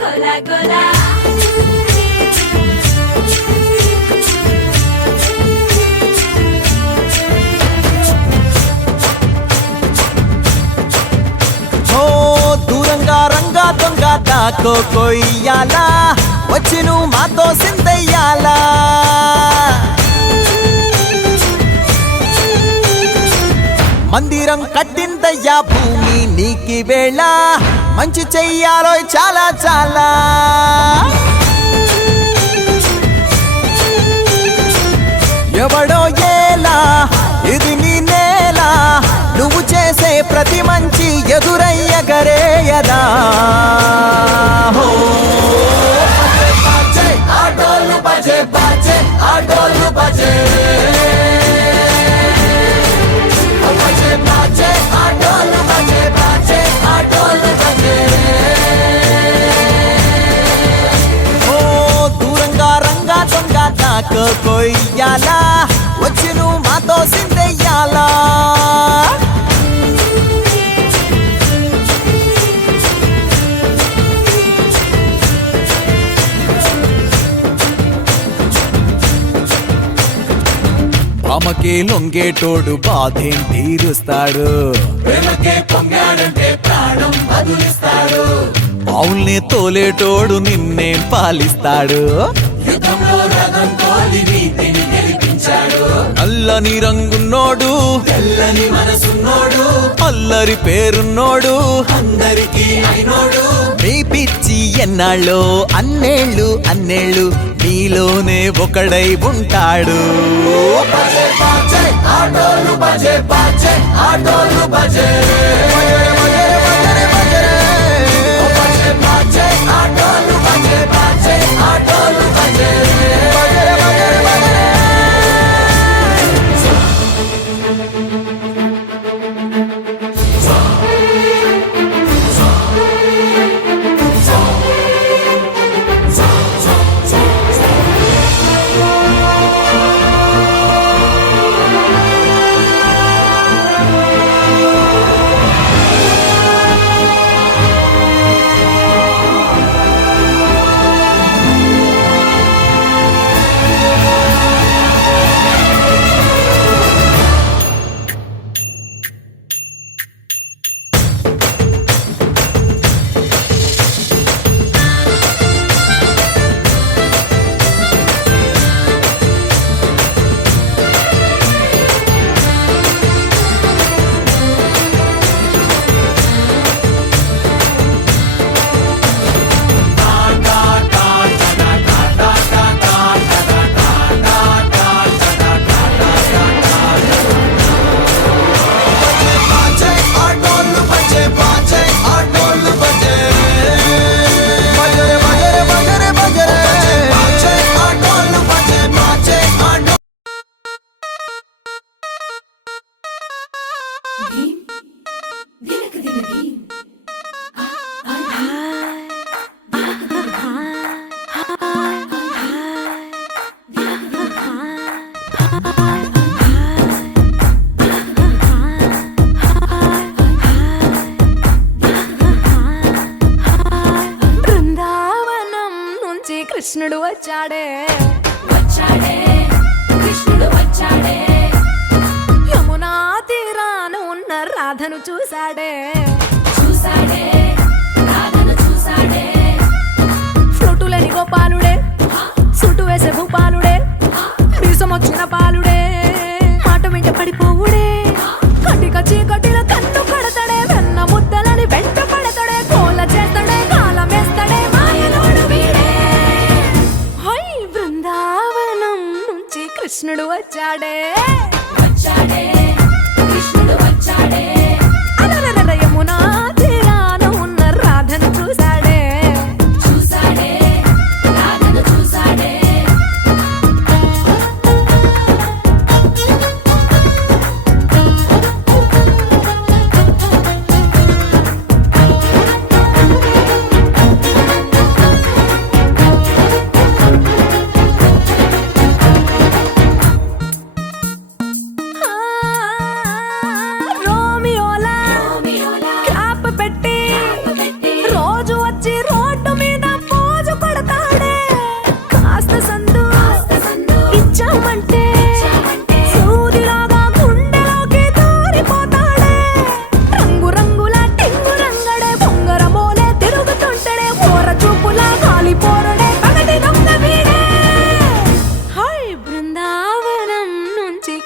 గోలా గోలా. దొంగ దాకో కొయ్యాలా. వచ్చి నువ్వు మాతో సిందయ్యాలా మందిరం కట్టిందయ్యా భూమి నీకి వేళ. మంచి చెయ్యాలో చాలా చాలా. ఎవడో ఏలా ఇది నీ నేల. నువ్వు చేసే ప్రతి మంచి ఎదురయ్యగరేయదా. హో. లొంగేటోడు బాధేం తీరుస్తాడు? వెనకే పొంగాడంటే ప్రాణం బదులిస్తాడు. అవుల్ని తోలేటోడు నిన్నేం పాలిస్తాడు. యుద్ధంలో రథం తోలి నీతిని గెలిపించాడు. నల్లని రంగున్నోడు తెల్లని మనసున్నోడు అల్లరి పేరున్నోడు అందరికీ అయినోడు. మీ పిచ్చి ఎన్నాళ్ళు అన్నేళ్ళు అన్నేళ్ళు నీలోనే ఒకడై ఉంటాడు. ఆటోలు బజే బాజే ఆటోలు బజే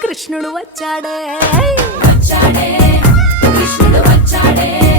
కృష్ణుడు వచ్చాడే. వచ్చాడే కృష్ణుడు వచ్చాడే.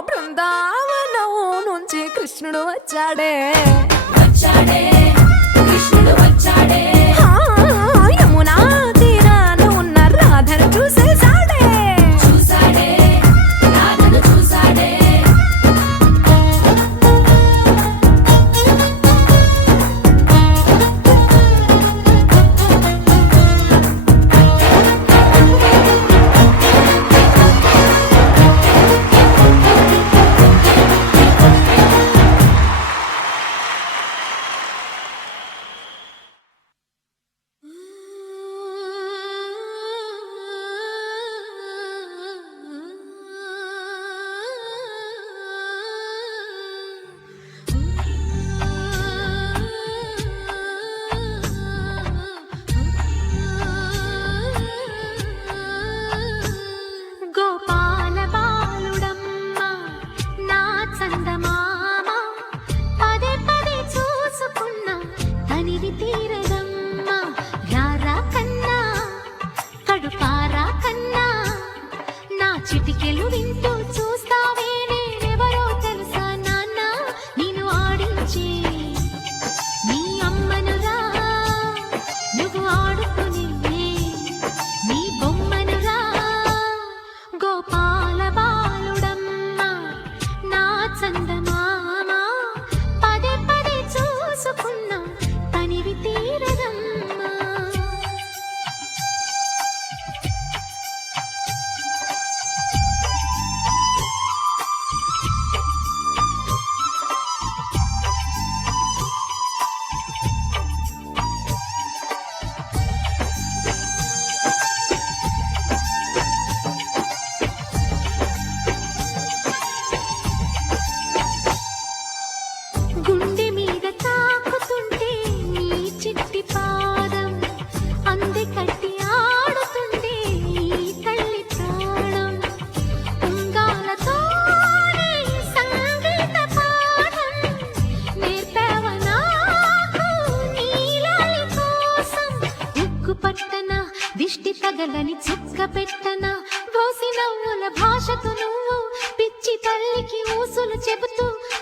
బృందావనం నుంచి కృష్ణుడు వచ్చాడే. వచ్చాడే.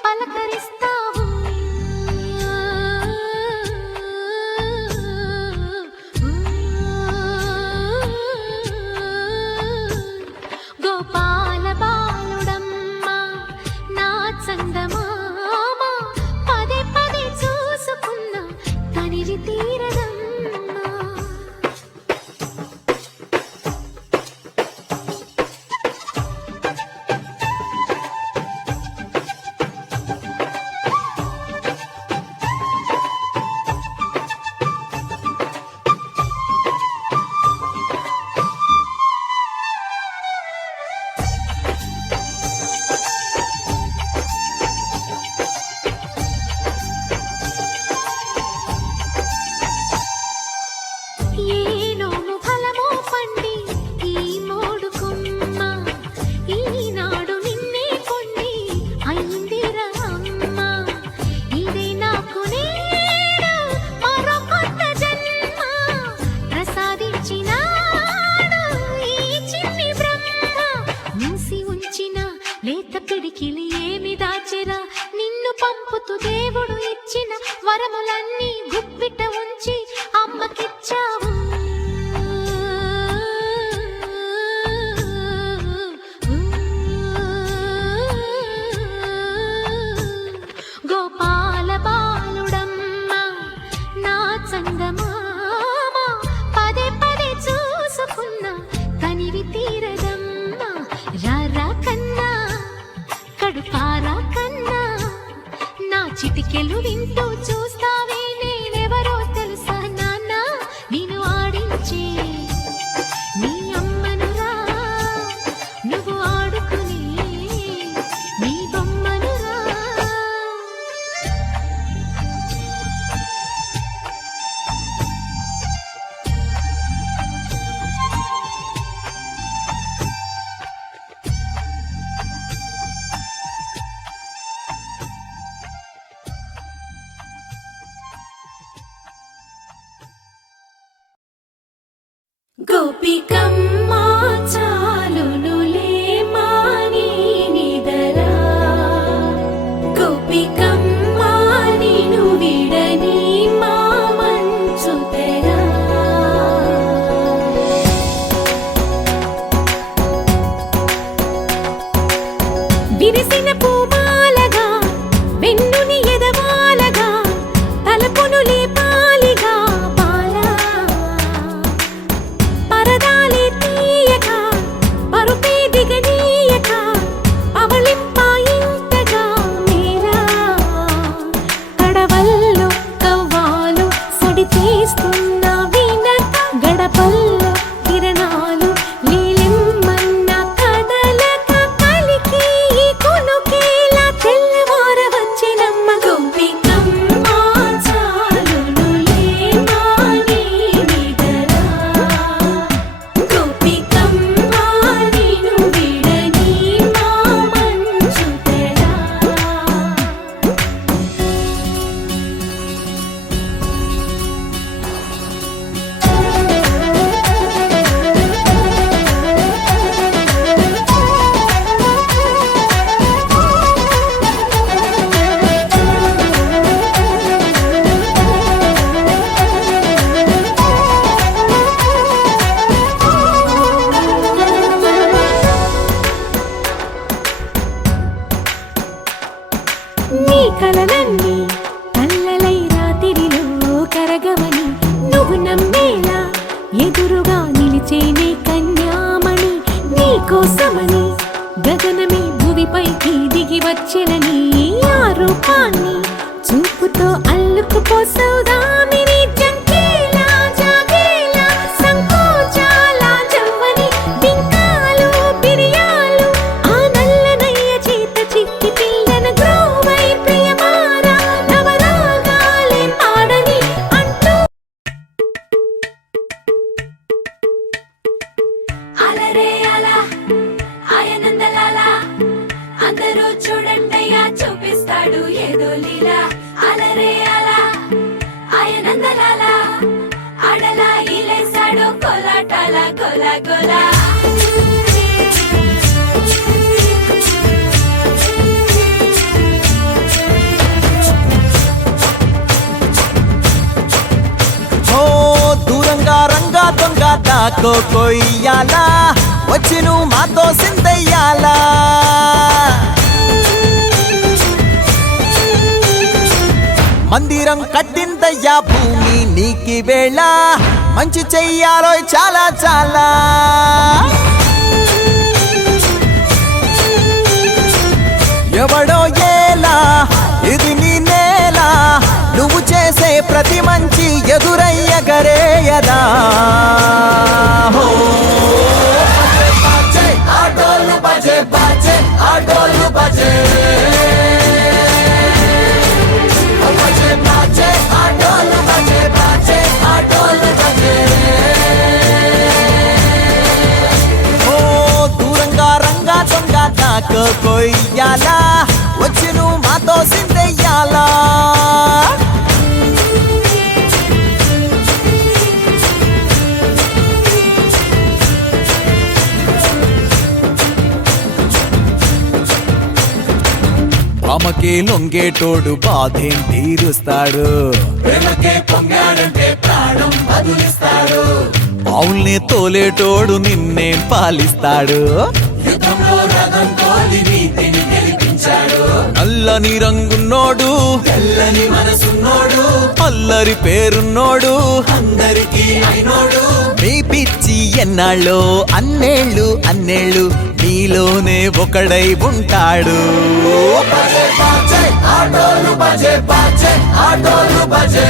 పలకరిస్తా దొంగ కొయ్యాలా? వచ్చి నువ్వు మాతో సిందయ్యాలా మందిరం కట్టిందయ్యా భూమి నీకి వేళ. మంచి చెయ్యాలో చాలా చాలా. ఎవడో ఏలా? ఇది నీ నేల. నువ్వు చేసే ప్రతి మంచి करे यदा। हो। ఆమెకి లొంగేటోడు బాధేం తీరుస్తాడు? ప్రేమకే పొంగాడంటే ప్రాణం బదులిస్తాడు. ఆవుల్ని తోలేటోడు నిన్నేం పాలిస్తాడు? యుద్ధంలో రథం తోలి నీతిని గెలిపించాడు. నల్లని రంగున్నోడు తెల్లని మనసున్నోడు అల్లరి పేరున్నోడు అందరికీ అయినోడు. మీ పిచ్చి ఎన్నాళ్ళు అన్నేళ్ళు అన్నేళ్ళు నీలోనే ఒకడై ఉంటాడు. ఆటోలు బజే బాజే ఆటోలు బజే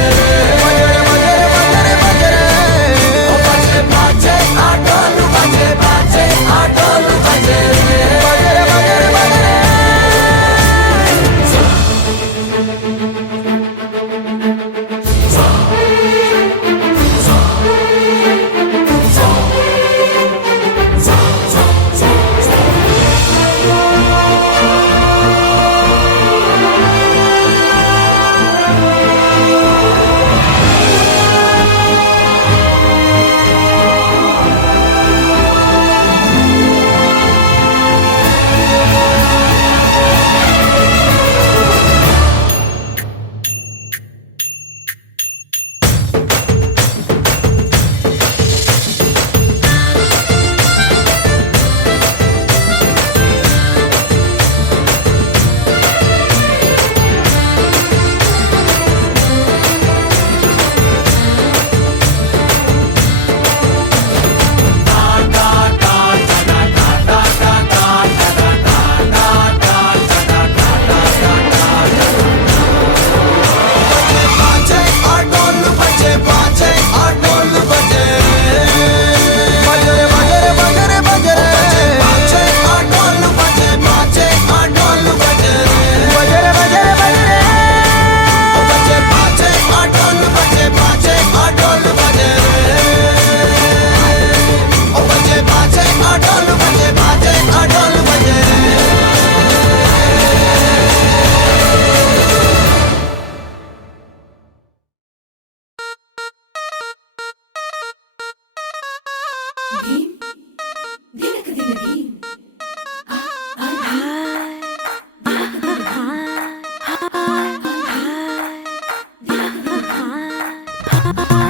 బృందావనం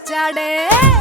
కృష్ణుడు